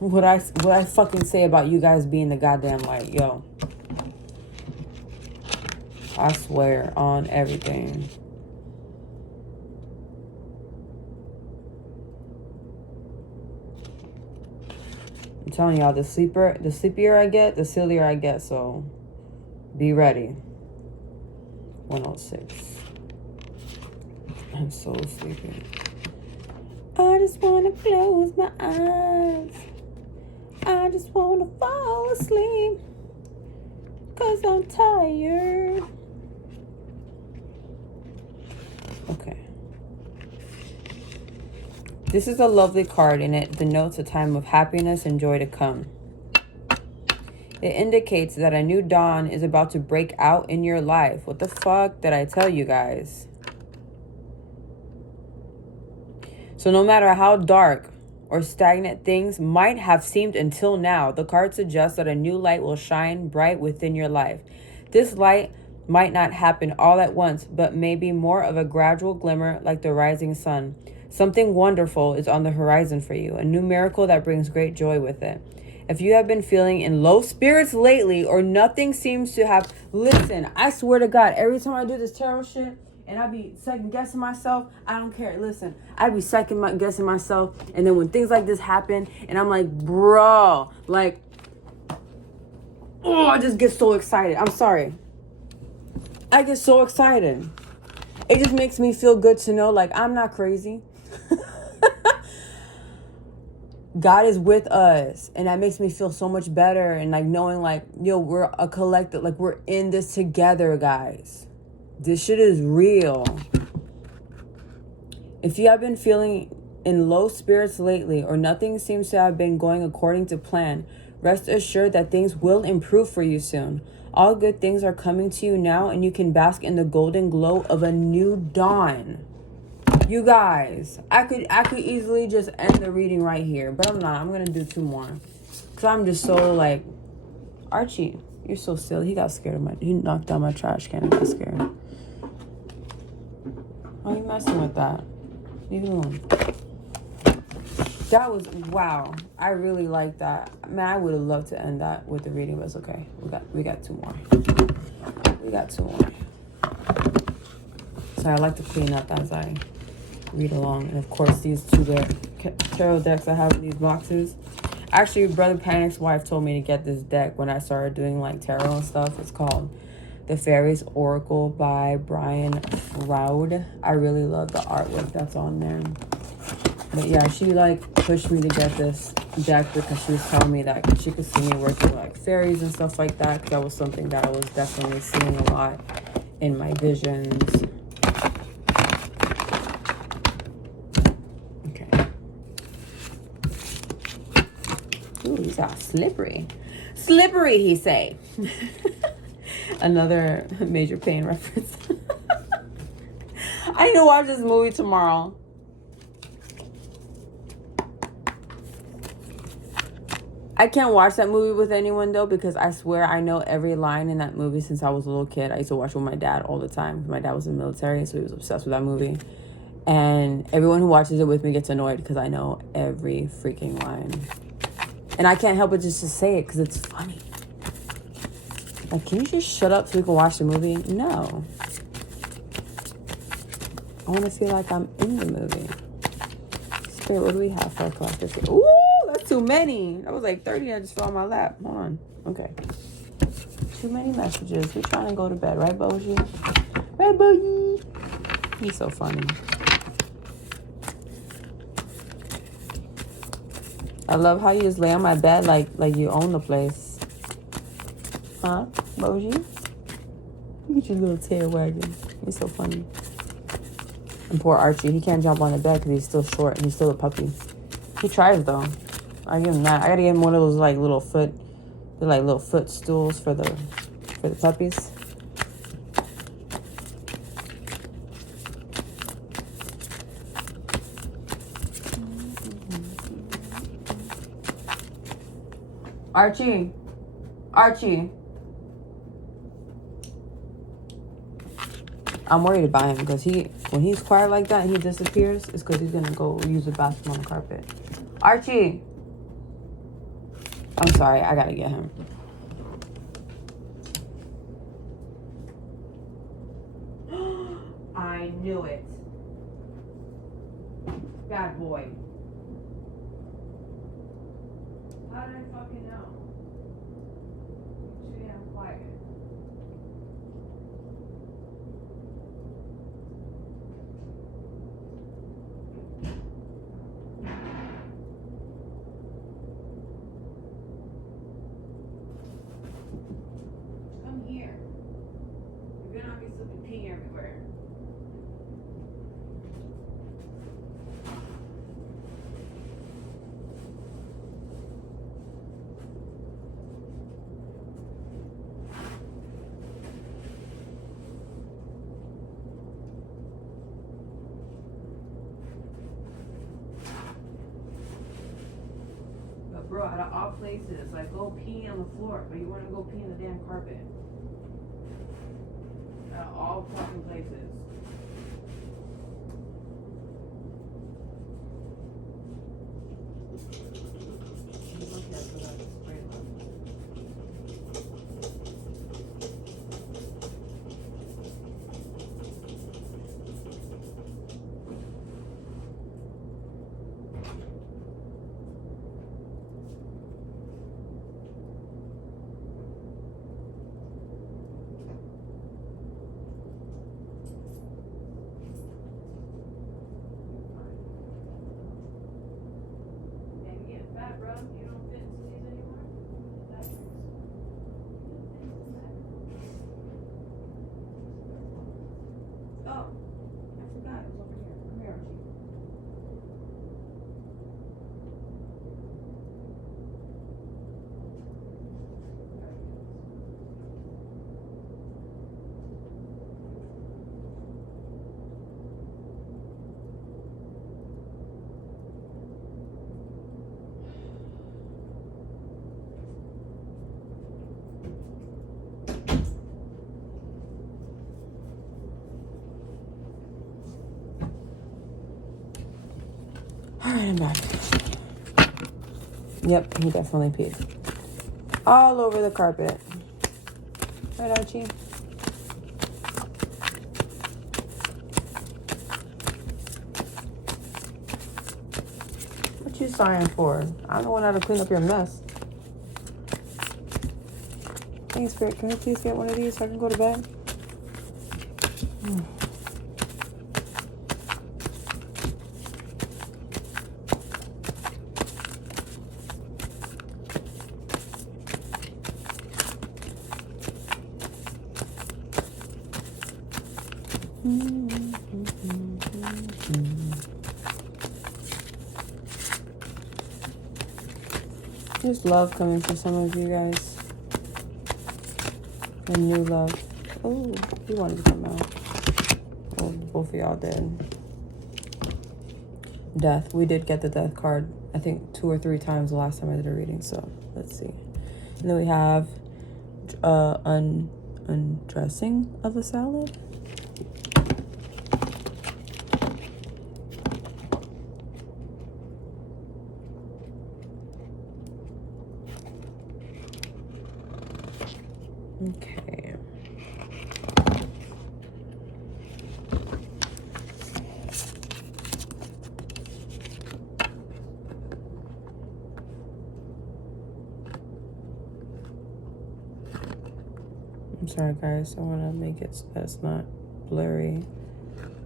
What I fucking say about you guys being the goddamn light, yo. I swear on everything. I'm telling y'all, the sleepier I get, the sillier I get, so be ready. 106. I'm so sleepy. I just want to close my eyes. I just want to fall asleep. 'Cause I'm tired. Okay. This is a lovely card, and it denotes a time of happiness and joy to come. It indicates that a new dawn is about to break out in your life. What the fuck did I tell you guys? So no matter how dark or stagnant things might have seemed until now, the card suggests that a new light will shine bright within your life. This light might not happen all at once, but may be more of a gradual glimmer like the rising sun. Something wonderful is on the horizon for you, a new miracle that brings great joy with it. If you have been feeling in low spirits lately or nothing seems to have... Listen, I swear to God, every time I do this tarot shit, and I be second guessing myself. I don't care. Listen, I be second guessing myself, and then when things like this happen, and I'm like, bro, like, oh, I just get so excited. I'm sorry. I get so excited. It just makes me feel good to know, like, I'm not crazy. God is with us, and that makes me feel so much better. And like knowing, like, yo, we're a collective, like we're in this together, guys. This shit is real. If you have been feeling in low spirits lately, or nothing seems to have been going according to plan, rest assured that things will improve for you soon. All good things are coming to you now, and you can bask in the golden glow of a new dawn. You guys, I could easily just end the reading right here, but I'm not. I'm gonna do 2 more, cause I'm just so like, Archie, you're so silly. He got scared of he knocked down my trash can and got scared. Why are you messing with that? Leave it alone. That was, wow. I really like that. Man, I would have loved to end that with the reading, but it's okay. We got 2 more. We got 2 more. So I like to clean up as I read along. And of course, these 2 tarot decks I have in these boxes. Actually, Brother Panic's wife told me to get this deck when I started doing like tarot and stuff. It's called The Fairies Oracle by Brian Froud. I really love the artwork that's on there. But yeah, she like pushed me to get this deck because she was telling me that she could see me working with like fairies and stuff like that, because that was something that I was definitely seeing a lot in my visions. Okay. Ooh, he's got slippery. Slippery, he say. Another Major Pain reference. I need to watch this movie tomorrow. I can't watch that movie with anyone though, because I swear I know every line in that movie since I was a little kid. I used to watch it with my dad all the time. My dad was in the military, so he was obsessed with that movie. And everyone who watches it with me gets annoyed because I know every freaking line. And I can't help but just to say it because it's funny. Like, can you just shut up so we can watch the movie? No. I want to feel like I'm in the movie. Spirit, what do we have for our collective? Ooh, that's too many. That was like 30 I just fell on my lap. Hold on. Okay. Too many messages. We're trying to go to bed, right, Boji? Right, Boji? He's so funny. I love how you just lay on my bed like you own the place. Huh, Boji? Look at your little tail wagging. He's so funny. And poor Archie, he can't jump on the bed because he's still short and he's still a puppy. He tries though. I give him that. I gotta get him one of those like little footstools for the puppies. Archie. I'm worried about him because when he's quiet like that and he disappears, it's because he's gonna go use the bathroom on the carpet. Archie! I'm sorry, I gotta get him. I knew it. Bad boy. How did I fucking know? Too damn quiet. Come here. You're gonna be slipping pee everywhere. Bro, out of all places, like go pee on the floor, but you want to go pee in the damn carpet. Out of all fucking places. I'm back. Yep, he definitely peed. All over the carpet. Right, Archie? What you sighing for? I'm the one how to clean up your mess. Thanks, Spirit. Can we please get one of these so I can go to bed? There's love coming for some of you guys. And new love. Oh, you wanted to come out. Well, both of y'all did. Death. We did get the death card, I think 2 or 3 times the last time I did a reading. So, let's see. And then we have undressing of a salad. Okay. I'm sorry, guys. I want to make it so that it's not blurry,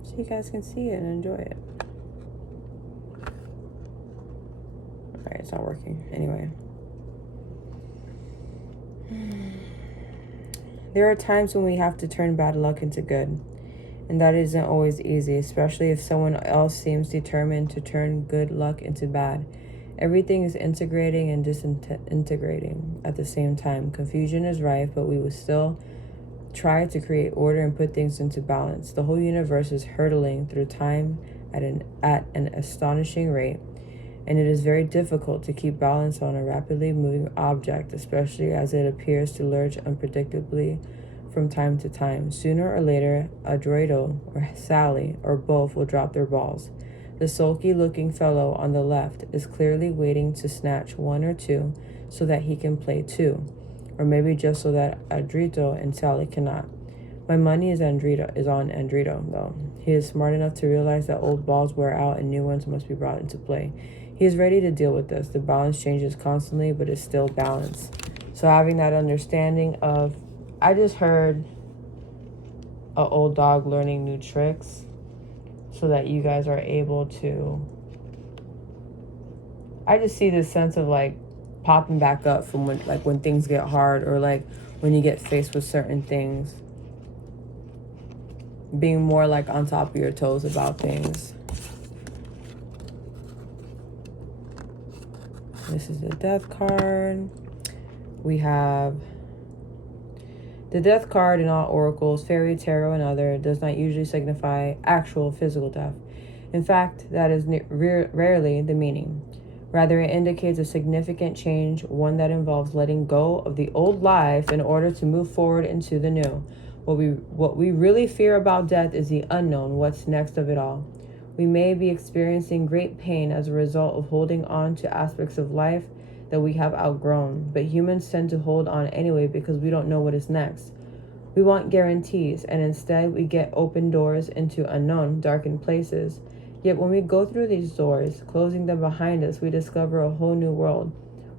so you guys can see it and enjoy it. Alright, it's not working. Anyway. There are times when we have to turn bad luck into good, and that isn't always easy, especially if someone else seems determined to turn good luck into bad. Everything is integrating and disintegrating at the same time. Confusion is rife, but we will still try to create order and put things into balance. The whole universe is hurtling through time at an astonishing rate, and it is very difficult to keep balance on a rapidly moving object, especially as it appears to lurch unpredictably from time to time. Sooner or later, a Droido or Sally or both will drop their balls. The sulky-looking fellow on the left is clearly waiting to snatch 1 or 2 so that he can play 2, or maybe just so that Andrito and Sally cannot. My money is on Andrito, though. He is smart enough to realize that old balls wear out and new ones must be brought into play. He is ready to deal with this. The balance changes constantly, but it's still balance. So having that understanding of, I just heard an old dog learning new tricks so that you guys are able to, I just see this sense of like popping back up from when things get hard, or like when you get faced with certain things, being more like on top of your toes about things. This is the death card. We have the death card in all oracles, fairy, tarot, and other does not usually signify actual physical death. In fact, that is rarely the meaning. Rather, it indicates a significant change, one that involves letting go of the old life in order to move forward into the new. What we really fear about death is the unknown, what's next of it all. We may be experiencing great pain as a result of holding on to aspects of life that we have outgrown, but humans tend to hold on anyway because we don't know what is next. We want guarantees, and instead we get open doors into unknown, darkened places. Yet when we go through these doors, closing them behind us, we discover a whole new world,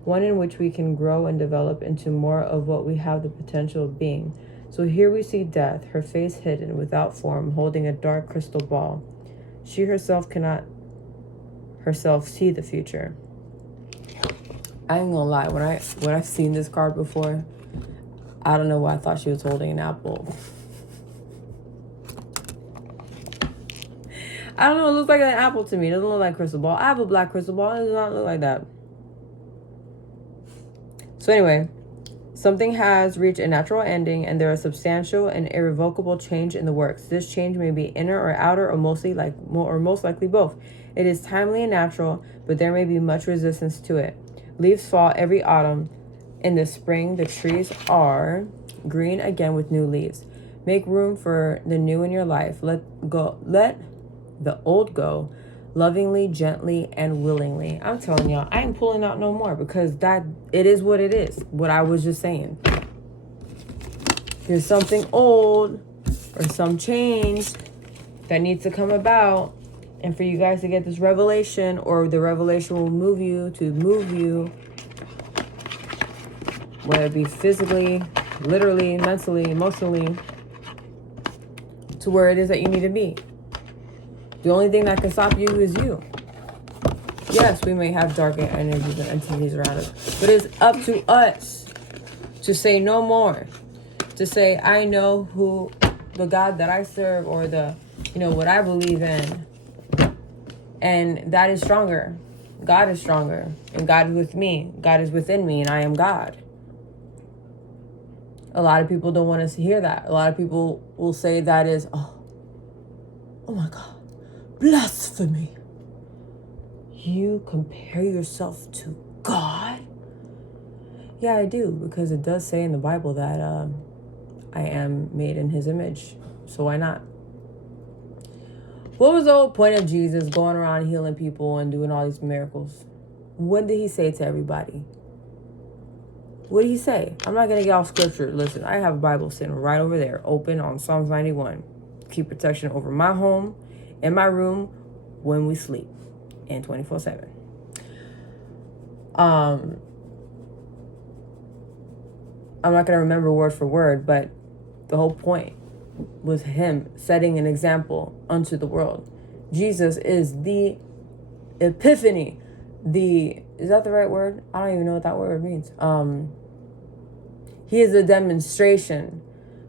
one in which we can grow and develop into more of what we have the potential of being. So here we see Death, her face hidden, without form, holding a dark crystal ball. She herself cannot see the future. I ain't gonna lie, when I've seen this card before, I don't know why I thought she was holding an apple. I don't know, it looks like an apple to me. It doesn't look like a crystal ball. I have a black crystal ball, it does not look like that. So anyway, something has reached a natural ending, and there is substantial and irrevocable change in the works. This change may be inner or outer, or most likely both. It is timely and natural, but there may be much resistance to it. Leaves fall every autumn. In the spring, the trees are green again with new leaves. Make room for the new in your life. Let the old go. lovingly, gently, and willingly. I'm telling y'all, I ain't pulling out no more, because that, it is what it is. What I was just saying. There's something old or some change that needs to come about. And for you guys to get this revelation, or the revelation will move you, whether it be physically, literally, mentally, emotionally, to where it is that you need to be. The only thing that can stop you is you. Yes, we may have dark energies and entities around us, but it's up to us to say no more. To say, I know who the God that I serve, or the, what I believe in. And that is stronger. God is stronger. And God is with me. God is within me, and I am God. A lot of people don't want us to hear that. A lot of people will say that is, oh my God, blasphemy. You compare yourself to God? Yeah, I do, because it does say in the Bible that I am made in his image. So why not? What was the whole point of Jesus going around healing people and doing all these miracles? What did he say to everybody? What did he say? I'm not going to get off scripture. Listen, I have a Bible sitting right over there, open on Psalms 91. Keep protection over my home and my room when we sleep, and 24/7. I'm not going to remember word for word, but the whole point was him setting an example unto the world. Jesus is the epiphany. Is that the right word? I don't even know what that word means. He is a demonstration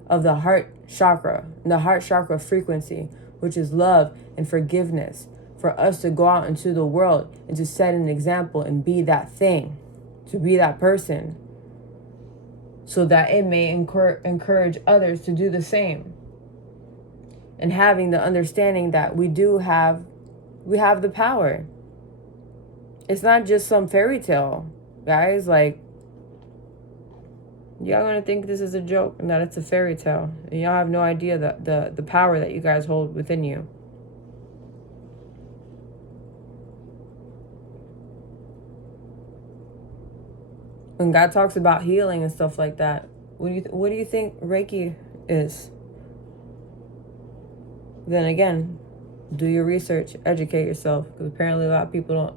of the heart chakra frequency, which is love and forgiveness, for us to go out into the world and to set an example and be that thing, to be that person, so that it may encourage others to do the same. And having the understanding that we have the power. It's not just some fairy tale, guys. Like, y'all gonna think this is a joke and that it's a fairy tale. And y'all have no idea the power that you guys hold within you. When God talks about healing and stuff like that, what do you think Reiki is? Then again, do your research, educate yourself, because apparently a lot of people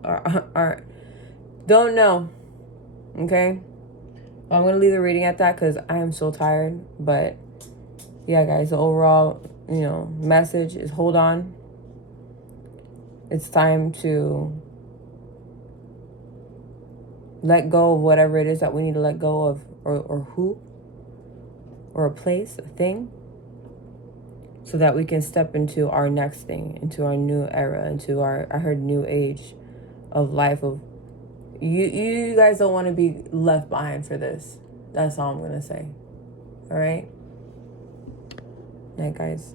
don't know. Okay, well, I'm gonna leave the reading at that because I am so tired. But yeah, guys, the overall message is hold on. It's time to let go of whatever it is that we need to let go of, or who, or a place, a thing, so that we can step into our next thing, into our new era, into our, I heard, new age of life. Of you guys don't want to be left behind for this. That's all I'm gonna say. All right, night, guys.